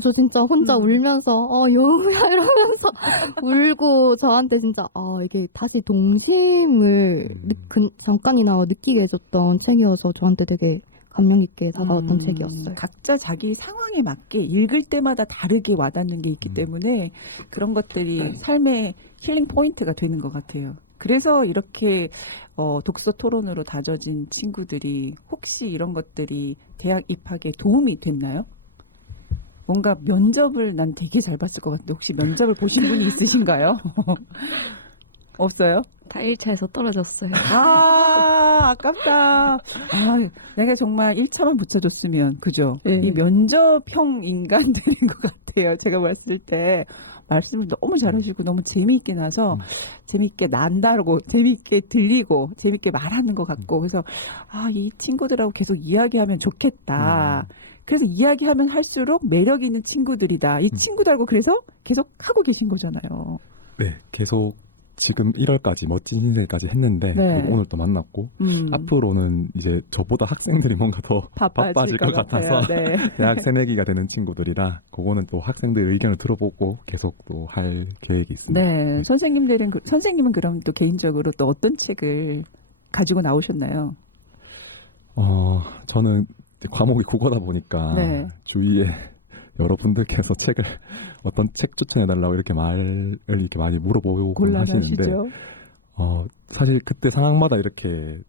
저 진짜 혼자 울면서 여우야 이러면서 울고 저한테 진짜 이게 다시 동심을 잠깐이나마 느끼게 해줬던 책이어서 저한테 되게 감명 깊게 다가왔던 책이었어요. 각자 자기 상황에 맞게 읽을 때마다 다르게 와닿는 게 있기 때문에 그런 것들이 삶의 힐링 포인트가 되는 것 같아요. 그래서 이렇게 독서 토론으로 다져진 친구들이 혹시 이런 것들이 대학 입학에 도움이 됐나요? 뭔가 면접을 난 되게 잘 봤을 것 같은데 혹시 면접을 보신 분이 있으신가요? 없어요? 다 1차에서 떨어졌어요. 아, 아깝다. 아, 내가 정말 1차만 붙여줬으면, 그죠? 네. 이 면접형 인간들인 것 같아요. 제가 봤을 때. 말씀을 너무 잘하시고 너무 재미있게 나서 재미있게 난다고 재미있게 들리고 재미있게 말하는 것 같고 그래서 아, 이 친구들하고 계속 이야기하면 좋겠다. 그래서 이야기하면 할수록 매력 있는 친구들이다. 이 친구들하고 그래서 계속 하고 계신 거잖아요. 네, 계속 지금 1월까지 멋진 인생까지 했는데 네. 오늘 또 만났고 앞으로는 이제 저보다 학생들이 뭔가 더 바빠질 것 같아서 네. 대학 새내기가 되는 친구들이라 그거는 또 학생들 의견을 들어보고 계속 또 할 계획이 있습니다. 네, 선생님은 그럼 또 개인적으로 또 어떤 책을 가지고 나오셨나요? 저는 과목이 국어다 보니까 네. 주위에 여러분들께서 책을 어떤 책 추천해달라고 이렇게 말을 이렇게 많이 물어보고 하시는데 곤란하시죠? 사실 그때 상황마다 이렇게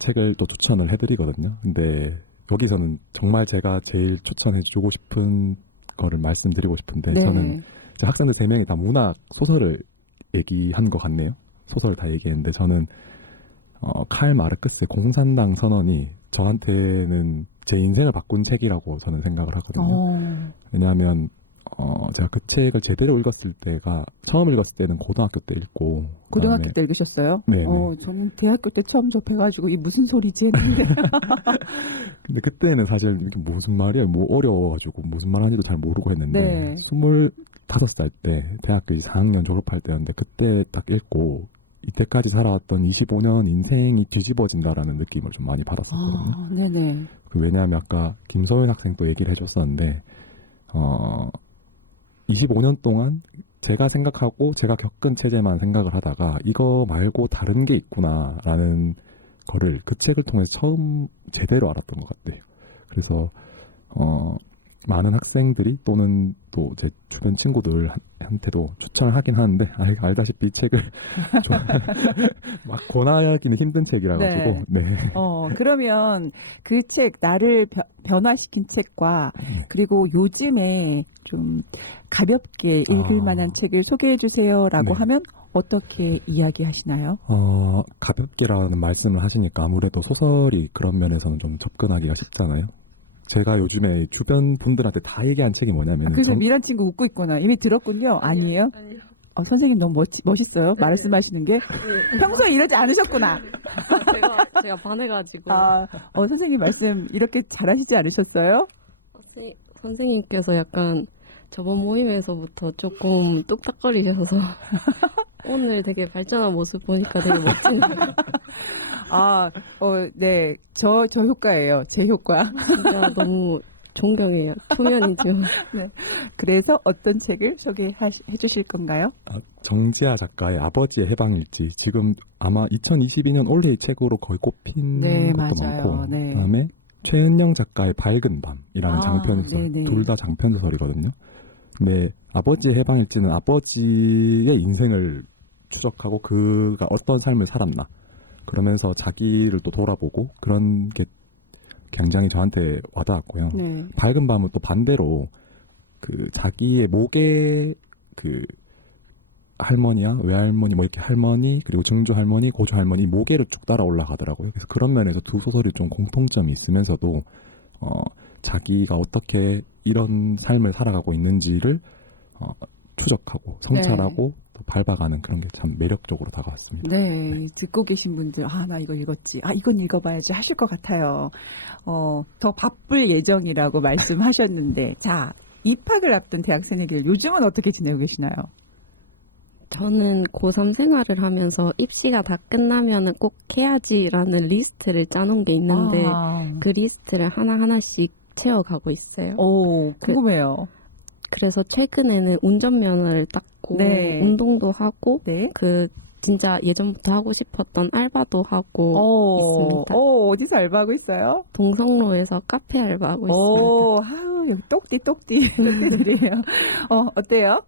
책을 또 추천을 해드리거든요. 근데 여기서는 정말 제가 제일 추천해주고 싶은 거를 말씀드리고 싶은데 네. 저는 이제 학생들 3명이 다 문학 소설을 얘기한 것 같네요. 소설을 다 얘기했는데 저는 칼 마르크스의 공산당 선언이 저한테는 제 인생을 바꾼 책이라고 저는 생각을 하거든요. 왜냐하면 제가 그 책을 제대로 읽었을 때가 처음 읽었을 때는 고등학교 때 읽고 고등학교 때 읽으셨어요? 네. 저는 대학교 때 처음 접해가지고 이 무슨 소리지 했는데 근데 그때는 사실 이게 무슨 말이야 뭐 어려워가지고 무슨 말 하는지도 잘 모르고 했는데 네. 25살 때 대학교 4학년 졸업할 때였는데 그때 딱 읽고 이때까지 살아왔던 25년 인생이 뒤집어진다라는 느낌을 좀 많이 받았었거든요. 네네. 왜냐하면 아까 김소연 학생도 얘기를 해줬었는데 25년 동안 제가 생각하고 제가 겪은 체제만 생각을 하다가 이거 말고 다른 게 있구나라는 거를 그 책을 통해서 처음 제대로 알았던 것 같아요. 그래서 많은 학생들이 또는 또 제 주변 친구들한테도 추천을 하긴 하는데 알다시피 이 책을 좀 막 권하기는 힘든 책이라 가지고 네. 그러면 그 책 나를 변화시킨 책과 그리고 요즘에 좀 가볍게 읽을 만한 책을 소개해 주세요라고 네. 하면 어떻게 이야기하시나요? 가볍게라는 말씀을 하시니까 아무래도 소설이 그런 면에서는 좀 접근하기가 쉽잖아요. 제가 요즘에 주변 분들한테 다 얘기한 책이 뭐냐면 그래서 미란 친구 웃고 있구나. 이미 들었군요. 아니에요? 선생님 너무 멋있어요. 말씀하시는 게. 평소에 이러지 않으셨구나. 제가 반해가지고 선생님 말씀 이렇게 잘하시지 않으셨어요? 선생님께서 약간 저번 모임에서부터 조금 뚝딱거리셔서 오늘 되게 발전한 모습 보니까 되게 멋지네요. 네. 저 효과예요. 제 효과. 진짜 너무 존경해요. 초면이지만. 네. 그래서 어떤 책을 소개해 주실 건가요? 정지아 작가의 아버지의 해방일지 지금 아마 2022년 올해의 책으로 거의 꼽힌 것도 많고 그다음에 최은영 작가의 밝은 밤이라는 장편소설 둘 다 장편소설이거든요. 근데 아버지의 해방일지는 아버지의 인생을 추적하고 그가 어떤 삶을 살았나 그러면서 자기를 또 돌아보고 그런 게 굉장히 저한테 와닿았고요. 네. 밝은 밤은 또 반대로 그 자기의 목에 그 할머니야 외할머니 뭐 이렇게 할머니 그리고 증조 할머니 고조 할머니 모계를 쭉 따라 올라가더라고요. 그래서 그런 면에서 두 소설이 좀 공통점이 있으면서도 자기가 어떻게 이런 삶을 살아가고 있는지를 추적하고 성찰하고 또 밟아가는 그런 게 참 매력적으로 다가왔습니다. 네, 듣고 계신 분들 나 이거 읽었지. 이건 읽어봐야지 하실 것 같아요. 더 바쁠 예정이라고 말씀하셨는데 자, 입학을 앞둔 대학생에게 요즘은 어떻게 지내고 계시나요? 저는 고3 생활을 하면서 입시가 다 끝나면 꼭 해야지라는 리스트를 짜놓은 게 있는데 그 리스트를 하나하나씩 채워가고 있어요. 궁금해요. 그래서 최근에는 운전면허를 땄고 운동도 하고 그 진짜 예전부터 하고 싶었던 알바도 하고 있습니다. 어디서 알바하고 있어요? 동성로에서 카페 알바하고 있습니다. 아우, 여기 똑띠들이에요. 어때요?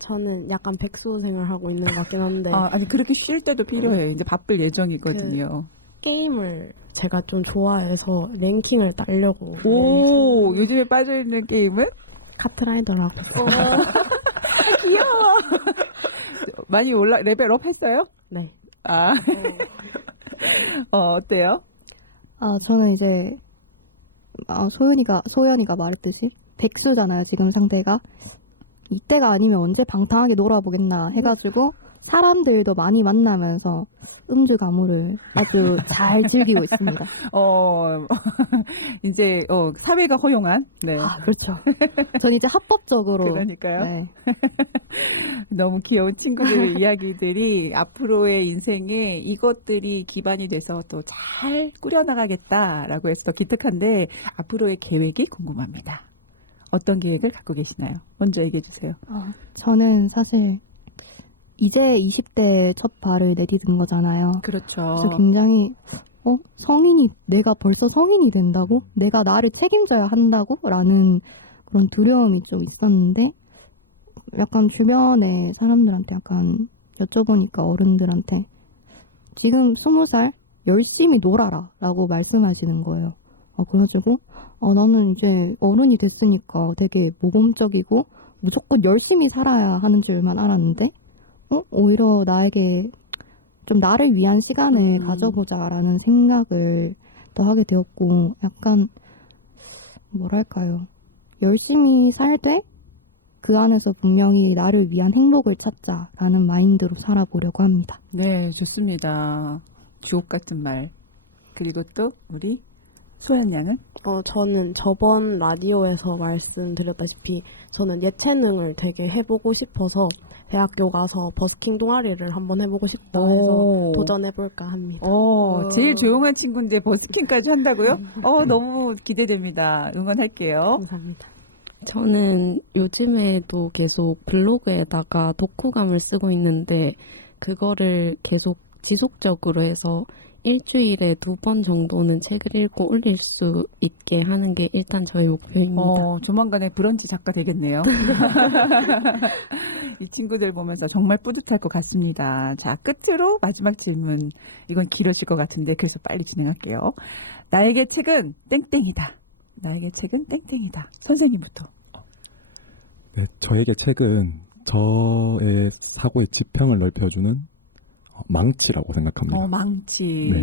저는 약간 백수생활 하고 있는 것 같긴 한데 아니, 그렇게 쉴 때도 필요해요. 이제 바쁠 예정이거든요. 게임을 제가 좀 좋아해서 랭킹을 따려고 오, 요즘에 빠져있는 게임은? 카트라이더라고 귀여워. 많이 레벨업 했어요? 네. 어때요? 저는 이제 소연이가 말했듯이 백수잖아요, 지금 상태가. 이때가 아니면 언제 방탕하게 놀아보겠나 해가지고 사람들도 많이 만나면서 음주 가무를 아주 잘 즐기고 있습니다. 이제 사회가 허용한. 네. 그렇죠. 전 이제 합법적으로. 그러니까요. 네. 너무 귀여운 친구들의 이야기들이 앞으로의 인생에 이것들이 기반이 돼서 또 잘 꾸려나가겠다라고 해서 기특한데 앞으로의 계획이 궁금합니다. 어떤 계획을 갖고 계시나요? 먼저 얘기해 주세요. 저는 사실 이제 20대 첫 발을 내디딘 거잖아요. 그렇죠. 그래서 굉장히 내가 벌써 성인이 된다고? 내가 나를 책임져야 한다고? 라는 그런 두려움이 좀 있었는데 약간 주변의 사람들한테 약간 여쭤보니까 어른들한테 지금 20살 열심히 놀아라 라고 말씀하시는 거예요. 그래가지고 나는 이제 어른이 됐으니까 되게 모범적이고 무조건 열심히 살아야 하는 줄만 알았는데 오히려 나에게 좀 나를 위한 시간을 가져보자라는 생각을 더 하게 되었고 약간 뭐랄까요. 열심히 살되 그 안에서 분명히 나를 위한 행복을 찾자라는 마인드로 살아보려고 합니다. 네, 좋습니다. 주옥 같은 말. 그리고 또 우리 소연 양은? 저는 저번 라디오에서 말씀드렸다시피 저는 예체능을 되게 해보고 싶어서 대학교 가서 버스킹 동아리를 한번 해보고 싶다 해서 도전해볼까 합니다. 제일 조용한 친구인데 버스킹까지 한다고요? 너무 기대됩니다. 응원할게요. 감사합니다. 저는 요즘에도 계속 블로그에다가 독후감을 쓰고 있는데 그거를 계속 지속적으로 해서 일주일에 2번 정도는 책을 읽고 올릴 수 있게 하는 게 일단 저의 목표입니다. 조만간에 브런치 작가 되겠네요. 이 친구들 보면서 정말 뿌듯할 것 같습니다. 자, 끝으로 마지막 질문. 이건 길어질 것 같은데 그래서 빨리 진행할게요. 나에게 책은 땡땡이다. 나에게 책은 땡땡이다. 선생님부터. 네, 저에게 책은 저의 사고의 지평을 넓혀주는 망치라고 생각합니다. 망치. 네,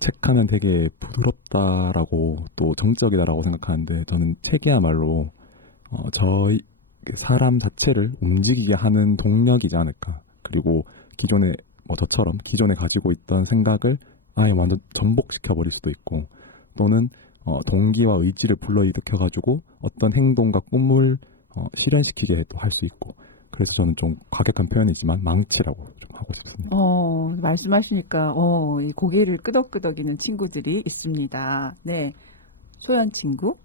책 하면 되게 부드럽다라고 또 정적이다라고 생각하는데 저는 책이야말로 저희 사람 자체를 움직이게 하는 동력이지 않을까. 그리고 기존에 저처럼 기존에 가지고 있던 생각을 아예 완전 전복시켜 버릴 수도 있고 또는 동기와 의지를 불러일으켜가지고 어떤 행동과 꿈을 실현시키게 또 할 수 있고 그래서 저는 좀 과격한 표현이지만 망치라고 좀 하고 싶습니다. 말씀하시니까 이 고개를 끄덕끄덕이는 친구들이 있습니다. 네, 소연 친구.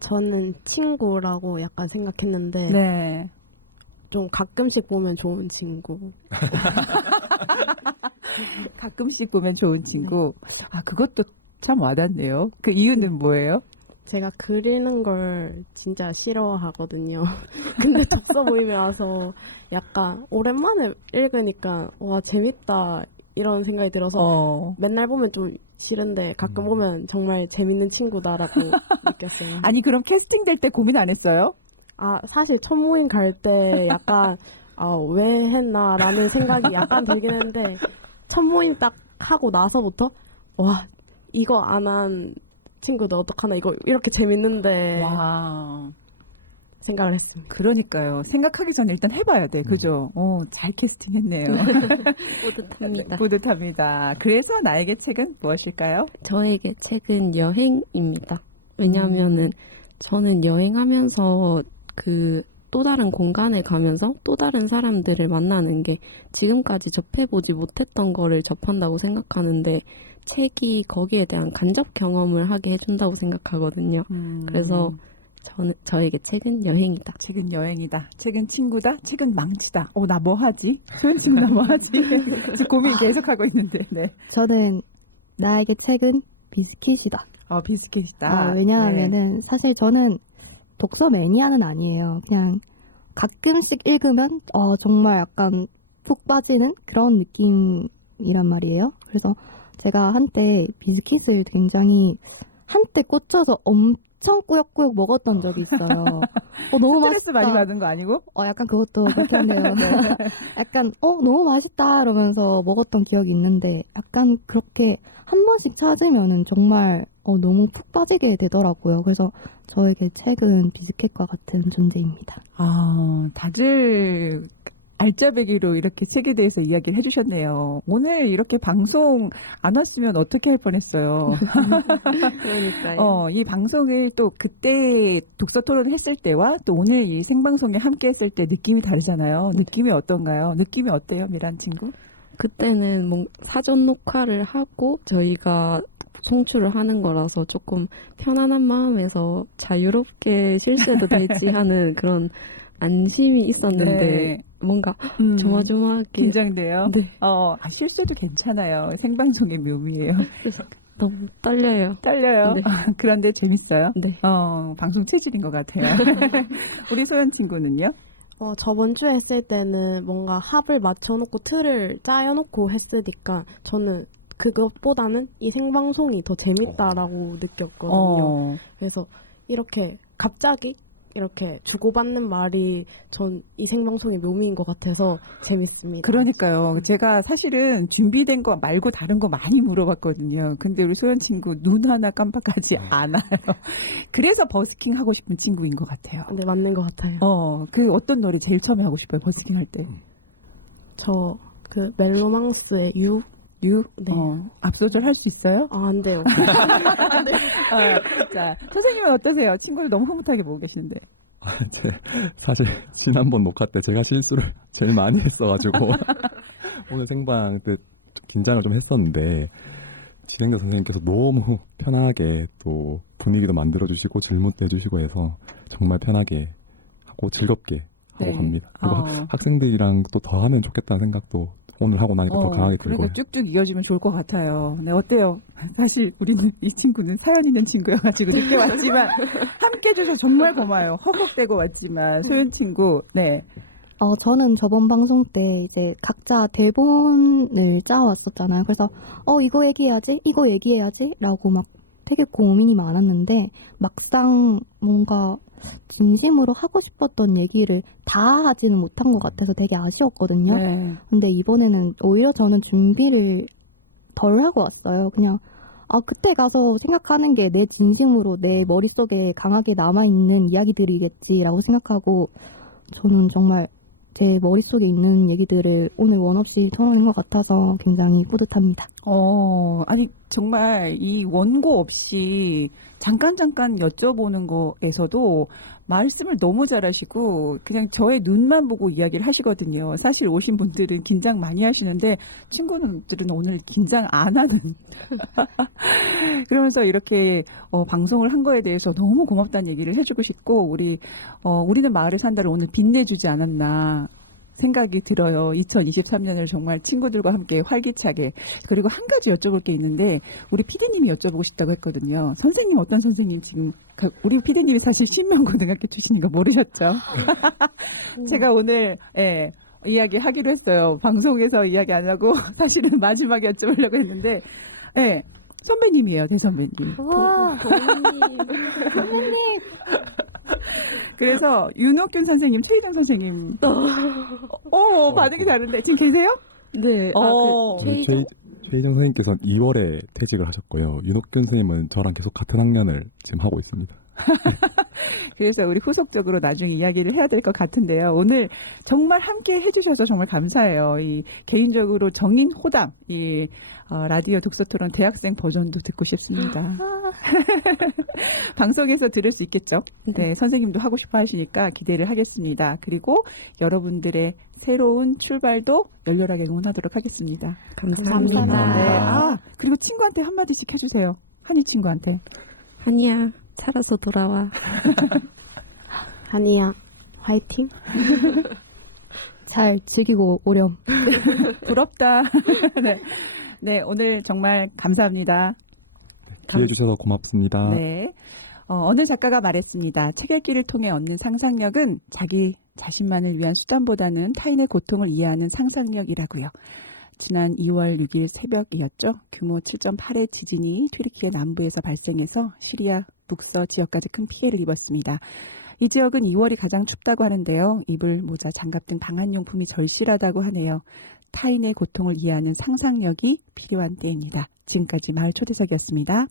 저는 친구라고 약간 생각했는데 네. 좀 가끔씩 보면 좋은 친구. 가끔씩 보면 좋은 친구. 그것도 참 와닿네요. 그 이유는 뭐예요? 제가 그리는 걸 진짜 싫어하거든요. 근데 독서 모임에 와서 약간 오랜만에 읽으니까 와 재밌다 이런 생각이 들어서 맨날 보면 좀 싫은데 가끔 보면 정말 재밌는 친구다라고 느꼈어요. 아니 그럼 캐스팅 될 때 고민 안 했어요? 사실 첫 모임 갈 때 약간 왜 했나라는 생각이 약간 들긴 했는데 첫 모임 딱 하고 나서부터 와 이거 안 한 친구도 어떡하나 이거 이렇게 재밌는데 생각을 했습니다. 그러니까요. 생각하기 전에 일단 해봐야 돼. 그죠? 잘 캐스팅했네요. 뿌듯합니다. 뿌듯합니다. 그래서 나에게 책은 무엇일까요? 저에게 책은 여행입니다. 왜냐하면은 저는 여행하면서 또 다른 공간에 가면서 또 다른 사람들을 만나는 게 지금까지 접해보지 못했던 거를 접한다고 생각하는데 책이 거기에 대한 간접 경험을 하게 해준다고 생각하거든요. 그래서 저에게 책은 여행이다. 책은 여행이다. 책은 친구다. 책은 망치다. 나 뭐 하지? 소연 친구 나 뭐 하지? 지금 고민 계속하고 있는데. 네. 저는 나에게 책은 비스킷이다. 비스킷이다. 왜냐하면은 사실 저는 독서 매니아는 아니에요. 그냥 가끔씩 읽으면 정말 약간 푹 빠지는 그런 느낌이란 말이에요. 그래서 제가 한때 비스킷을 굉장히 한때 꽂혀서 엄청 꾸역꾸역 먹었던 적이 있어요. 너무 스트레스 맛있다. 많이 받은 거 아니고? 약간 그것도 그렇긴 한데요. 약간 너무 맛있다 이러면서 먹었던 기억이 있는데 약간 그렇게 한 번씩 찾으면은 정말 너무 푹 빠지게 되더라고요. 그래서 저에게 책은 비스킷과 같은 존재입니다. 다들 알짜배기로 이렇게 책에 대해서 이야기를 해주셨네요. 오늘 이렇게 방송 안 왔으면 어떻게 할 뻔했어요. 그러니까요. 이 방송을 또 그때 독서 토론을 했을 때와 또 오늘 이 생방송에 함께 했을 때 느낌이 다르잖아요. 느낌이 어떤가요? 느낌이 어때요, 미란 친구? 그때는 사전 녹화를 하고 저희가 송출을 하는 거라서 조금 편안한 마음에서 자유롭게 실수해도 되지 하는 그런 안심이 있었는데 네. 뭔가 조마조마하게 긴장돼요? 네. 실수도 괜찮아요. 생방송의 묘미예요. 그래서 너무 떨려요. 떨려요. 네. 그런데 재밌어요. 네. 방송 체질인 것 같아요. 우리 소연 친구는요? 저번 주에 했을 때는 뭔가 합을 맞춰놓고 틀을 짜여놓고 했으니까 저는 그것보다는 이 생방송이 더 재밌다라고 느꼈거든요. 그래서 이렇게 갑자기 이렇게 주고받는 말이 전 이 생방송의 묘미인 것 같아서 재밌습니다. 그러니까요. 제가 사실은 준비된 거 말고 다른 거 많이 물어봤거든요. 근데 우리 소연 친구 눈 하나 깜빡하지 않아요. 그래서 버스킹 하고 싶은 친구인 것 같아요. 네, 맞는 것 같아요. 그 어떤 노래 제일 처음에 하고 싶어요? 버스킹 할 때. 저 그 멜로망스의 유? 네. 앞소절 할 수 있어요? 안 돼요. 자, 선생님은 어떠세요? 친구를 너무 흐뭇하게 보고 계시는데. 사실 지난번 녹화 때 제가 실수를 제일 많이 했어가지고 오늘 생방 때 긴장을 좀 했었는데 진행자 선생님께서 너무 편하게 또 분위기도 만들어주시고 질문도 해주시고 해서 정말 편하게 하고 즐겁게 하고 네. 갑니다. 그리고 학생들이랑 또 더 하면 좋겠다는 생각도 오늘 하고 나니까 더 강하게 들고요. 그러니까 쭉쭉 이어지면 좋을 것 같아요. 네, 어때요? 사실 우리는 이 친구는 사연 있는 친구여가지고 늦게 왔지만 함께 해줘서 정말 고마워요. 허걱대고 왔지만 소연 친구, 네. 저는 저번 방송 때 이제 각자 대본을 짜왔었잖아요. 그래서 이거 얘기해야지, 이거 얘기해야지 라고 막 되게 고민이 많았는데 막상 뭔가 진심으로 하고 싶었던 얘기를 다 하지는 못한 것 같아서 되게 아쉬웠거든요. 네. 근데 이번에는 오히려 저는 준비를 덜 하고 왔어요. 그냥 그때 가서 생각하는 게 내 진심으로 내 머릿속에 강하게 남아있는 이야기들이겠지라고 생각하고 저는 정말 제 머릿속에 있는 얘기들을 오늘 원 없이 털어낸 것 같아서 굉장히 뿌듯합니다. 아니 정말 이 원고 없이 잠깐 여쭤보는 거에서도 말씀을 너무 잘하시고 그냥 저의 눈만 보고 이야기를 하시거든요. 사실 오신 분들은 긴장 많이 하시는데 친구들은 오늘 긴장 안 하는 그러면서 이렇게 방송을 한 거에 대해서 너무 고맙다는 얘기를 해주고 싶고 우리는 마을을 산다를 오늘 빛내주지 않았나 생각이 들어요. 2023년을 정말 친구들과 함께 활기차게. 그리고 한 가지 여쭤볼 게 있는데 우리 PD님이 여쭤보고 싶다고 했거든요. 선생님 어떤 선생님 지금 우리 PD님이 사실 신명고등학교 출신인 거 모르셨죠? 제가 오늘 이야기하기로 했어요. 방송에서 이야기 안 하고 사실은 마지막에 여쭤보려고 했는데 선배님이에요. 대선배님. 와, 도훈님. 선생님. 그래서 윤옥균 선생님, 최희정 선생님. 반응이 다른데 지금 계세요? 네. 최희정 선생님께서는 2월에 퇴직을 하셨고요. 윤옥균 선생님은 저랑 계속 같은 학년을 지금 하고 있습니다. 그래서 우리 후속적으로 나중에 이야기를 해야 될 것 같은데요. 오늘 정말 함께 해주셔서 정말 감사해요. 개인적으로 정인 호담, 라디오 독서토론 대학생 버전도 듣고 싶습니다. 방송에서 들을 수 있겠죠? 네, 선생님도 하고 싶어 하시니까 기대를 하겠습니다. 그리고 여러분들의 새로운 출발도 열렬하게 응원하도록 하겠습니다. 감사합니다. 네. 그리고 친구한테 한마디씩 해주세요. 한이 친구한테. 한이야, 살아서 돌아와. 한이야, 화이팅. 잘 즐기고 오렴. 부럽다. 네. 네, 오늘 정말 감사합니다. 기회 주셔서 고맙습니다. 네. 어느 작가가 말했습니다. 책 읽기를 통해 얻는 상상력은 자기 자신만을 위한 수단보다는 타인의 고통을 이해하는 상상력이라고요. 지난 2월 6일 새벽이었죠. 규모 7.8의 지진이 튀르키예 남부에서 발생해서 시리아 북서 지역까지 큰 피해를 입었습니다. 이 지역은 2월이 가장 춥다고 하는데요. 이불, 모자, 장갑 등 방한용품이 절실하다고 하네요. 타인의 고통을 이해하는 상상력이 필요한 때입니다. 지금까지 마을 초대석이었습니다.